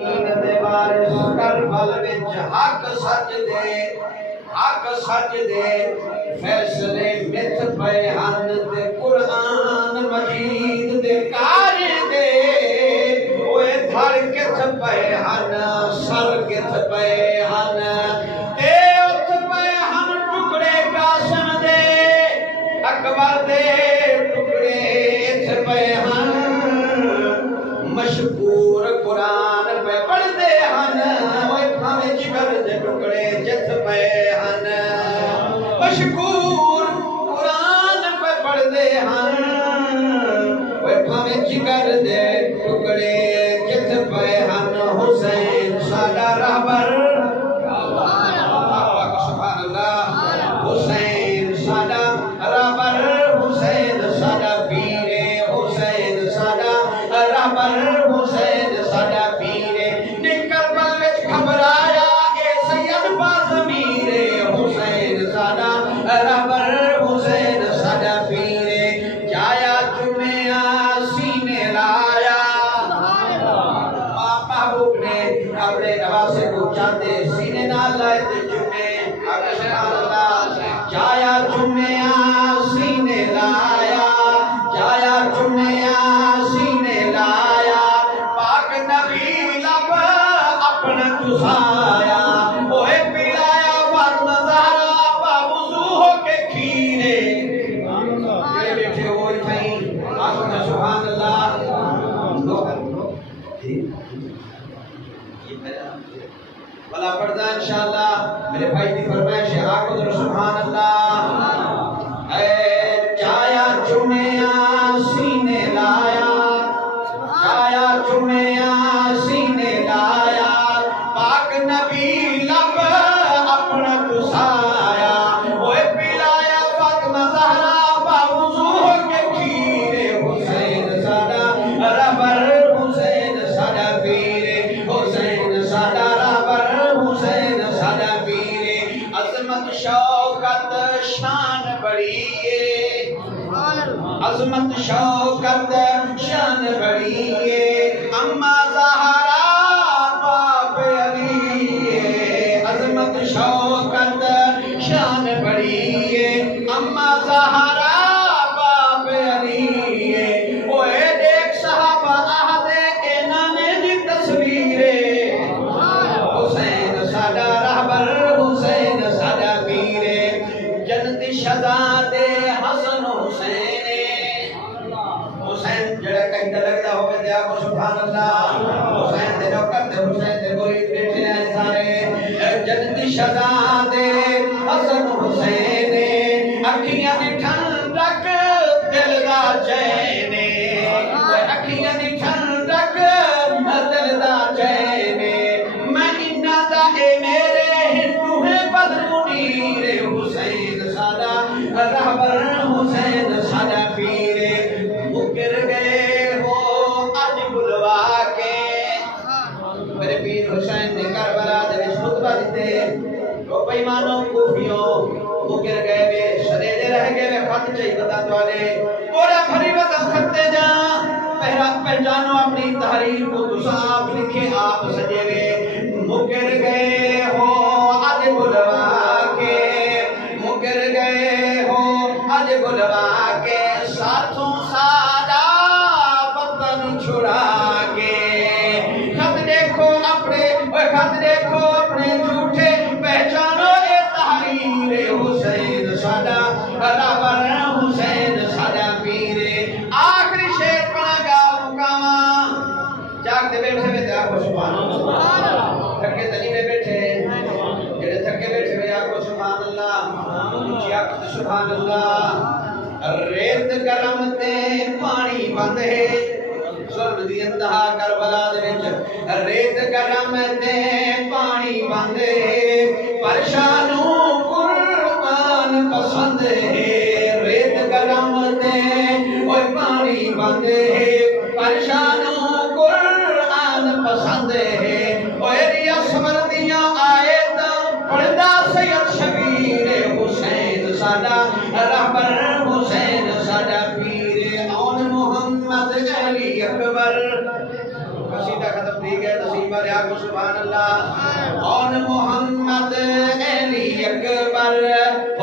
کربل وچ حق سچ دے فیصلے مت پئے ہن تے قرآن مجید دے کار دے اوے دھڑ کت پئے ہن سر کت پئے ہن تے اٹھ پئے ہن ٹکڑے قاسم دے اکبر دے ٹکڑے اٹھ پئے ہن مشکور قرآن پہ پڑھ دے ہن اوے بھاویں جگر دے ٹکڑے جت پئے ہن مشکور قرآن پہ پڑھ دے ہن اوے بھاویں جگر دے ٹکڑے جت پئے ہن حسین ساڈا رہبر سبحان اللہ حسین ساڈا رہبر حسین ساڈا پیر حسین ساڈا رہبر حسین ساڈا پیر نے کربل وچ گھبرایا اے سید بازمیر حسین ساڈا رہبر حسین ساڈا پیر جایا جمعہ سینے لایا محبوب نے اپنے نواسے کو چاہتے سینے نہ لائے تے جمعے سبحان اللہ جایا جمعہ سینے لایا جایا جمعہ سینے لایا پاک نبی لب اپنا چسایا اوہ پلایا فاطمہ زہرا باوضو ہو کے کھیرے جڑے بیٹھے ہوئے تھیں آخر سبحان اللہ بلا پڑھتا انشاءاللہ میرے بھائی دی فرمائش ہے آخر سبحان اللہ اے جایا جمعہ سینے لایا جایا جمعہ سینے لایا پاک نبی لب اپنا چسایا اوے پلایا فاطمہ زہرا باوضو ہو کے کھیرے حسین ساڈا رہبر حسین ساڈا پیر حسین ساڈا رہبر حسین ساڈا پیر عظمت شوکت شان بڑی ہے عظمت شوکت شان بڑی ہے اما زہرا باپ علی ہے عظمت شوکت شان بڑی ہے اما زہرا باپ علی ہے اوے دیکھ صحابہ آہدے انہاں دی تصویر حسین ساڈا رہبر حسین ساڈا پیر جنت شہزادے حسن حسین حسین جڑا کہیں لگدا ہوے تے آکھو سبحان اللہ حسین دے نوکر تے حسین دے کوئی بیٹھے ہیں سارے جنت شہزادے حسن حسین اکھیاں دی ٹھنڈک دل دا چین اکھیاں دی ٹھنڈک دل دا چین میں انہاں دا اے میرے ہندو ہے بدر منیر حسین ساڈا رہبر حسین ساڈا پیر مکر گئے ہو اج بلوا کے میرے پیر حسین نے کربلا دے وچ خطبہ دتے او بے ایمانوں کوفیوں مکر گئے وے سدے دے رہ گئے وے خط چاہی بتا توالے پورا بھری وطن خطے جا پہچانو اپنی تحریر کو تسا آپ لکھے آپ سجے وے مکر گئے ہو اج بلوا کے مکر گئے ہو اج بلوا کے ساتھوں سادہ وطن چھڑا کے خط دیکھو اپنے جھوٹے پہچانو اے تحریر حسین ساڈا رہبر حسین ساڈا پیر آخری شعر پڑھا گا مقامہ جاگ دے بیٹھے میں تے آکھو سبحان اللہ تھکے تلی میں بیٹھے جڑے تھکے بیٹھے میں آکھو سبحان اللہ جی آکھو سبحان اللہ ریت گرم تے پانی بند ہے ظلم دی انتہا کربلا دے وچ ریت گرم تے پانی بند ہے پریشانوں قرآن پسند ہے ریت گرم تے اوے پانی بند ہے پریشانوں قرآن پسند ہے اوے ریا صبر دیاں آیتاں پڑھدا سید شبیر حسین ساڈا رہبر حسین ساڈا پیر اون محمد علی اکبر قصیدہ ختم دی گیا بریا کو سبحان اللہ. On Muhammad Ali Akbar